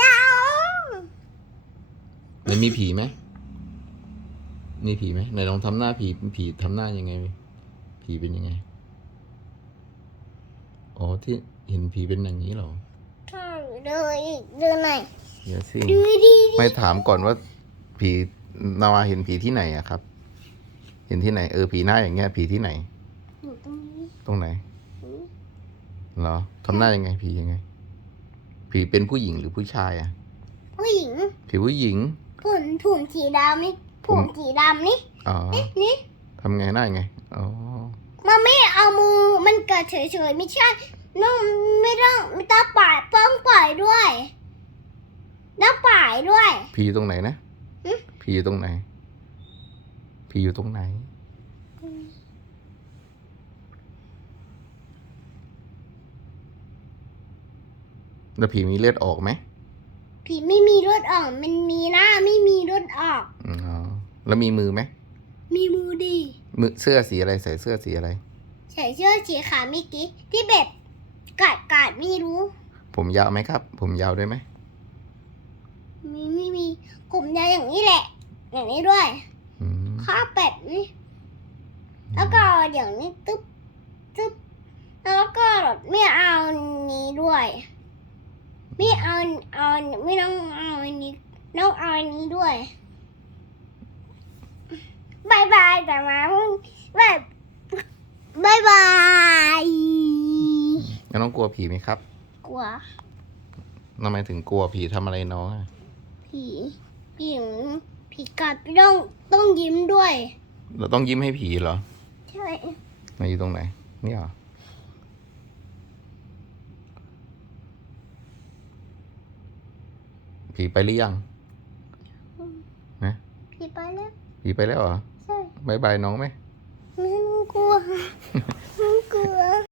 ยาวมันมีผีไหมมีผีไหมไหนลองทำหน้าผีผีทำหน้ายังไง ผีเป็นยังไง อ๋อที่เห็นผีเป็นอย่างนี้เหรอดูอีกดูหน่อยเดี๋ยวสิดูดีไม่ถามก่อนว่า ผีนาวาเห็นผีที่ไหนอะครับ เห็นที่ไหน เออผีหน้าอย่างเงี้ย ผีที่ไหน อยู่ตรงนี้ ตรงไหนเหรอทำหน้ายังไงผียังไง ผีเป็นผู้หญิงหรือผู้ชายอะผู้หญิงผีผู้หญิงผมผมสีดำนี่ผมสีดำนี่อ๋อนี่ทำไงหน้ายังไงอ๋อมันไม่เอามือมันเกิดเฉยๆไม่ใช่น้องไม่ต้องไม่ต้องปล่อยต้องปล่อยด้วยต้องปล่อยด้วยผีอยู่ตรงไหนนะหึผีอยู่ตรงไหนผีอยู่ตรงไหน แล้วผีมีเลือดออกไหมผีไม่มีเลือดออก มันมีหน้าไม่มีเลือดออก อ๋อ แล้วมีมือไหม มีมือดีมือเสื้อสีอะไรใส่เสื้อสีอะไร ใส่เสื้อสีขาวเมื่อกี้ที่แบบกัดกัดไม่รู้ ผมยาวไหมครับ ผมยาวด้วยไหมมีไม่มีกลุ่มยาวอย่างนี้แหละ อย่างนี้ด้วย อืมข้าวเป็ดนี่ แล้วก็อย่างนี้ตึ๊บตึ๊บแล้วก็ไม่เอานี้ด้วย ไม่เอาเอาไม่ต้องเอาอันนี้ต้องเอาอันนี้ด้วยบายบายแต่มาพรุ่งบายบายบายแล้วน้องกลัวผีไหมครับ กลัวทำไมถึงกลัวผีทำอะไรน้องอะผีผีผีกัดต้องต้องยิ้มด้วย เราต้องยิ้มให้ผีเหรอ ใช่มาอยู่ตรงไหน นี่เหรอ ผีไปหรือยังนะผีไปแล้วผีไปแล้วเหรอใช่บายบายน้องไหมไม่ต้องกลัวไม่ต้องกลัว